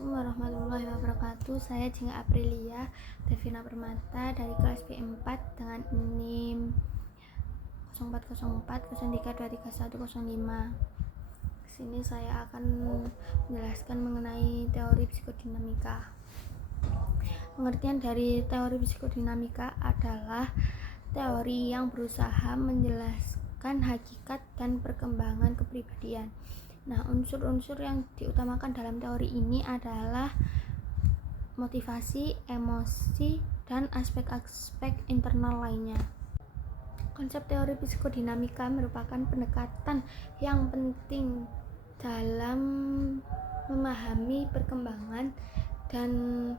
Assalamualaikum warahmatullahi wabarakatuh. Saya Jingga Aprilia Devina Permata dari kelas B4 dengan NIM 040403231105. Sini saya akan menjelaskan mengenai teori psikodinamika. Pengertian dari teori psikodinamika adalah teori yang berusaha menjelaskan hakikat dan perkembangan kepribadian. Nah, unsur-unsur yang diutamakan dalam teori ini adalah motivasi, emosi, dan aspek-aspek internal lainnya. Konsep teori psikodinamika merupakan pendekatan yang penting dalam memahami perkembangan dan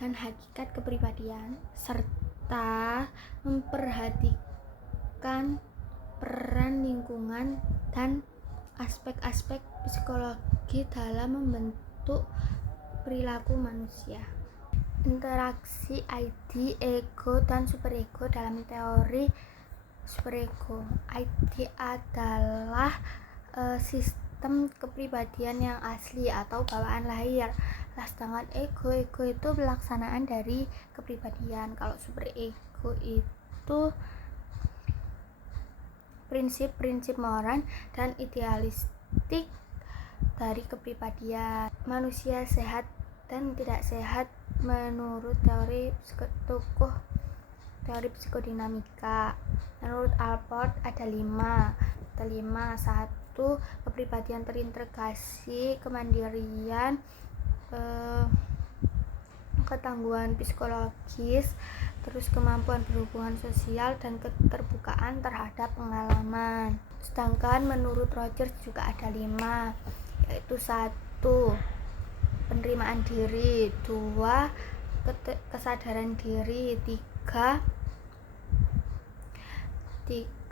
hakikat kepribadian, serta memperhatikan peran lingkungan dan aspek-aspek psikologi dalam membentuk perilaku manusia. Interaksi ID, ego, dan superego dalam teori superego. ID adalah sistem kepribadian yang asli atau bawaan lahir. Sedangkan ego itu pelaksanaan dari kepribadian. Kalau superego itu prinsip-prinsip moral dan idealistik dari kepribadian. Manusia sehat dan tidak sehat menurut teori psikodinamika. Menurut Alport ada 5. 1. Kepribadian terintegrasi, kemandirian, ketangguhan psikologis, terus kemampuan berhubungan sosial, dan keterbukaan terhadap pengalaman. Sedangkan menurut Rogers juga ada 5, yaitu 1. Penerimaan diri, 2. Kesadaran diri, 3.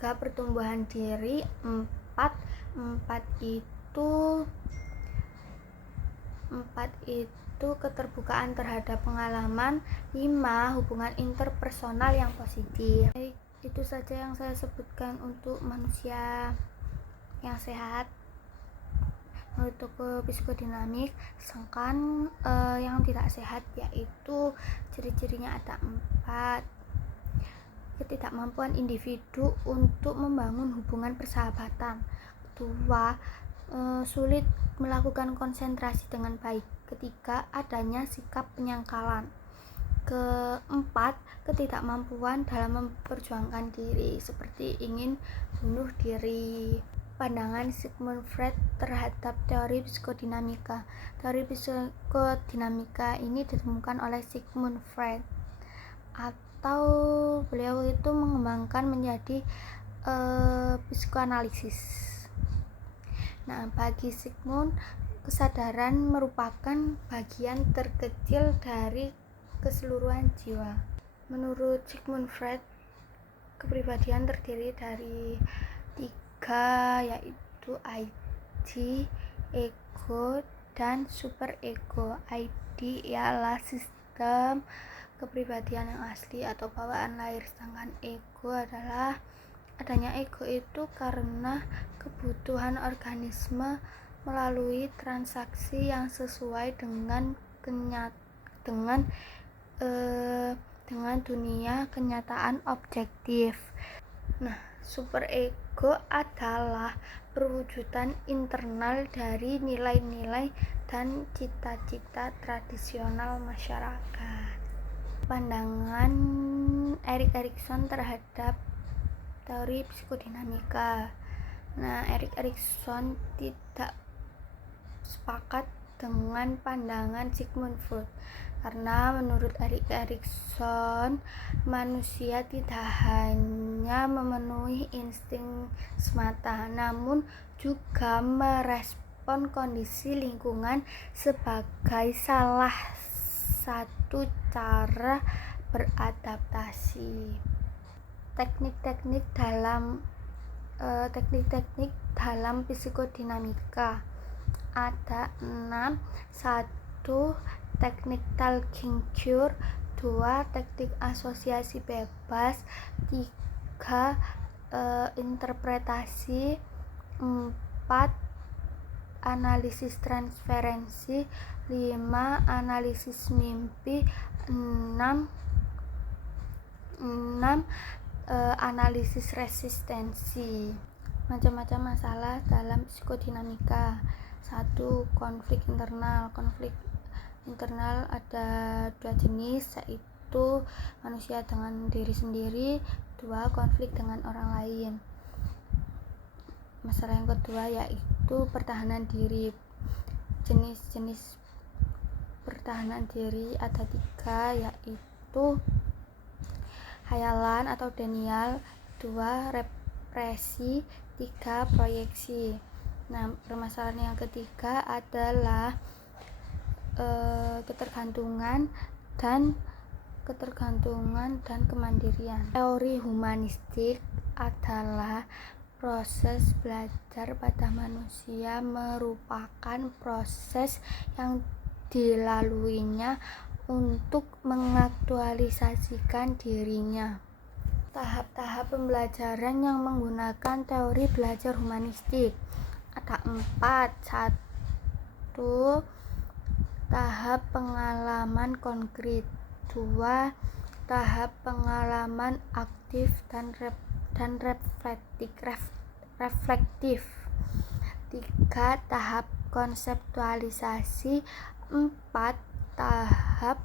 Pertumbuhan diri, 4 itu keterbukaan terhadap pengalaman, 5 hubungan interpersonal yang positif. Itu saja yang saya sebutkan untuk manusia yang sehat menurut toko psikodinamik. Sedangkan yang tidak sehat yaitu ciri-cirinya ada 4. Ketidakmampuan individu untuk membangun hubungan persahabatan. 2. Sulit melakukan konsentrasi dengan baik. 3. Adanya sikap penyangkalan. 4. Ketidakmampuan dalam memperjuangkan diri, seperti ingin bunuh diri. Pandangan Sigmund Freud terhadap teori psikodinamika. Teori psikodinamika ini ditemukan oleh Sigmund Freud, atau beliau itu mengembangkan menjadi psikoanalisis. Nah, bagi Sigmund, kesadaran merupakan bagian terkecil dari keseluruhan jiwa. Menurut Sigmund Freud, kepribadian terdiri dari 3, yaitu ID, ego, dan superego. ID ialah sistem kepribadian yang asli atau bawaan lahir, sedangkan ego adalah adanya ego itu karena kebutuhan organisme melalui transaksi yang sesuai dengan dunia kenyataan objektif. Nah, superego adalah perwujudan internal dari nilai-nilai dan cita-cita tradisional masyarakat. Pandangan Erik Erikson terhadap teori psikodinamika. Nah, Erik Erikson tidak sepakat dengan pandangan Sigmund Freud, karena menurut Erik Erikson, manusia tidak hanya memenuhi insting semata, namun juga merespon kondisi lingkungan sebagai salah satu cara beradaptasi. Teknik-teknik dalam psikodinamika ada 6. 1. Teknik talking cure. 2. Teknik asosiasi bebas. 3. Interpretasi. 4. analisis transferensi, 5 analisis mimpi, 6 analisis resistensi. Macam-macam masalah dalam psikodinamika. 1. Konflik internal. Konflik internal ada 2 jenis, yaitu manusia dengan diri sendiri, 2. konflik dengan orang lain. Masalah yang kedua yaitu pertahanan diri. Jenis-jenis pertahanan diri ada 3, yaitu hayalan atau denial, 2. represi, 3. proyeksi. Nah, permasalahan yang ketiga adalah ketergantungan dan kemandirian. Teori humanistik adalah proses belajar pada manusia merupakan proses yang dilaluinya untuk mengaktualisasikan dirinya. Tahap-tahap pembelajaran yang menggunakan teori belajar humanistik ada 4. 1. Tahap pengalaman konkret. 2. Tahap pengalaman aktif dan reflektif. 3. Tahap konseptualisasi. 4. Tahap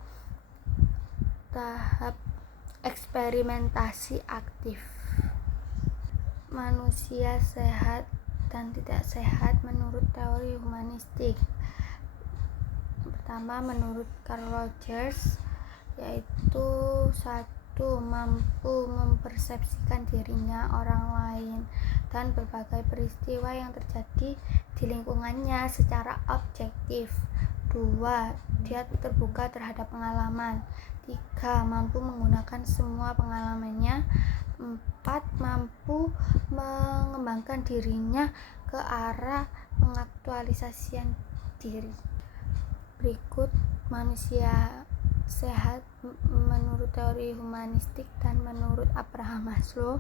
eksperimentasi aktif. Manusia sehat dan tidak sehat menurut teori humanistik. Pertama, menurut Carl Rogers, yaitu 1. mampu mempersepsikan dirinya, orang lain, dan berbagai peristiwa yang terjadi di lingkungannya secara objektif. 2. Dia terbuka terhadap pengalaman. 3. Mampu menggunakan semua pengalamannya. 4. Mampu mengembangkan dirinya ke arah pengaktualisasian diri. Berikut manusia sehat menurut teori humanistik dan menurut Abraham Maslow.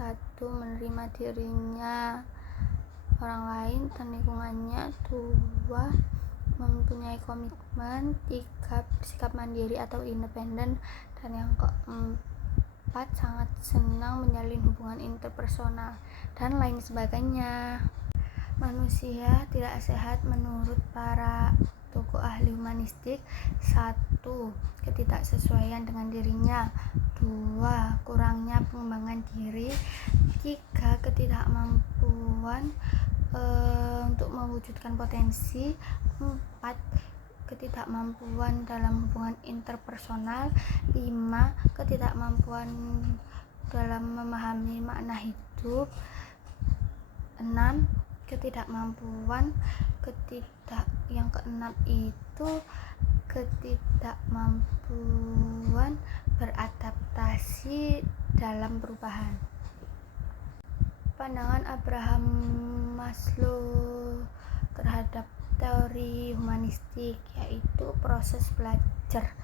1. Menerima dirinya, orang lain, dan lingkungannya. 2. Mempunyai komitmen. 3. Bersikap mandiri atau independen. Dan yang keempat, sangat senang menjalin hubungan interpersonal, dan lain sebagainya. Manusia tidak sehat menurut para tokoh ahli humanistik. 1. Ketidaksesuaian dengan dirinya. 2. Kurangnya pengembangan diri. 3. Ketidakmampuan untuk mewujudkan potensi. 4. Ketidakmampuan dalam hubungan interpersonal. 5. Ketidakmampuan dalam memahami makna hidup. 6. Ketidakmampuan yang keenam itu ketidakmampuan beradaptasi dalam perubahan. Pandangan Abraham Maslow terhadap teori humanistik yaitu proses belajar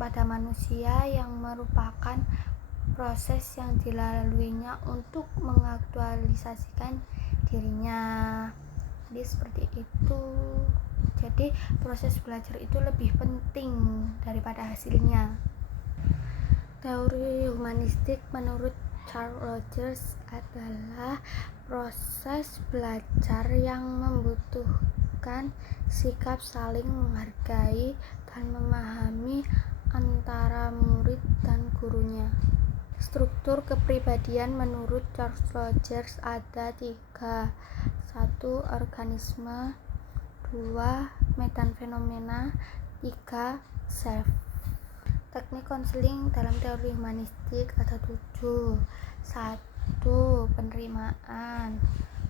pada manusia yang merupakan proses yang dilaluinya untuk mengaktualisasikan dirinya. Jadi seperti itu. Jadi proses belajar itu lebih penting daripada hasilnya. Teori humanistik menurut Carl Rogers adalah proses belajar yang membutuhkan sikap saling menghargai dan memahami antara murid dan gurunya. Struktur kepribadian menurut Carl Rogers ada 3. 1. Organisme. 2. Medan fenomena. 3. Self. Teknik konseling dalam teori humanistik ada 7. 1. Penerimaan.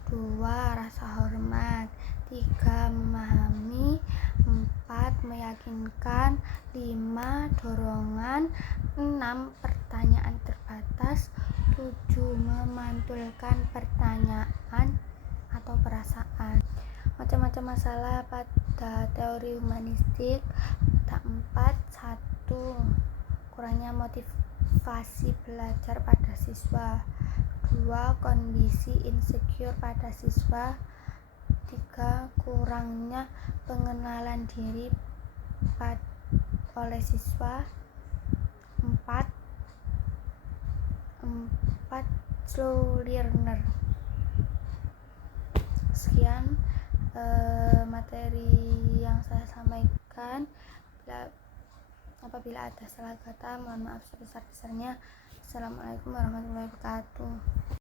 2. Rasa hormat. 3. Memahami. 4. Meyakinkan. 5. Dorongan. 6. Pertanyaan terbatas. 7. Memantulkan pertanyaan atau perasaan. Macam-macam masalah pada teori humanistik ada 4. 1. Kurangnya motivasi belajar pada siswa. 2. Kondisi insecure pada siswa. 3. Kurangnya pengenalan diri oleh siswa. 4. Slow learner. Sekian materi yang saya sampaikan. Apabila ada salah kata, mohon maaf sebesar-besarnya. Assalamualaikum warahmatullahi wabarakatuh.